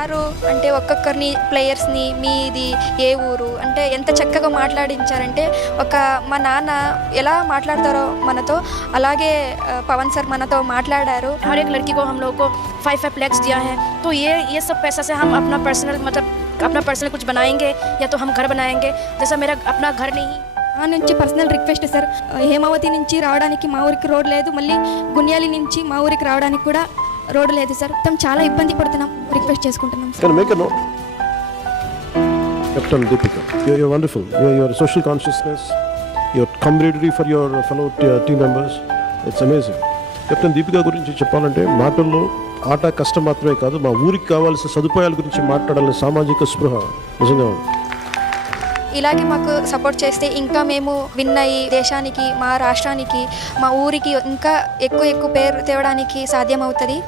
Sir అంటే ఒక్కొక్కరిని ప్లేయర్స్ని మీది ఏ ఊరు అంటే ఎంత చక్కగా మాట్లాడించారంటే మా నాన్న ఎలా మాట్లాడతారో మనతో అలాగే పవన్ సార్ మనతో మాట్లాడారు. हर एक लड़की को हम लोग को 5 lakhs दिया है, तो ये सब पैसा से हम अपना पर्सनल कुछ बनाएंगे या तो हम घर बनाएंगे. जैसा मेरा अपना घर नहीं. ఆ నుంచి పర్సనల్ రిక్వెస్ట్ సార్, హేమావతి నుంచి రావడానికి మా ఊరికి రోడ్ లేదు, మళ్ళీ గున్యాలి నుంచి మా ఊరికి రావడానికి కూడా రోడ్ లేదు సార్. చాలా ఇబ్బంది పడుతున్నాం, రిక్వెస్ట్ చేసుకుంటున్నాం sir. Captain Deepika, you're wonderful. Your social consciousness, your camaraderie for your fellow team members, it's amazing. Captain Deepika గురించి చెప్పాలంటే మాటల్లో ఆట కష్టం మాత్రమే కాదు, మా ఊరికి కావాల్సిన సదుపాయాల గురించి మాట్లాడాలని సామాజిక స్పృహ నిజంగా ఉంది. ఇలాగే మాకు సపోర్ట్ చేస్తే ఇంకా మేము విన్ అయ్యి దేశానికి, మా రాష్ట్రానికి, మా ఊరికి ఇంకా ఎక్కువ పేరు తేవడానికి సాధ్యమవుతుంది.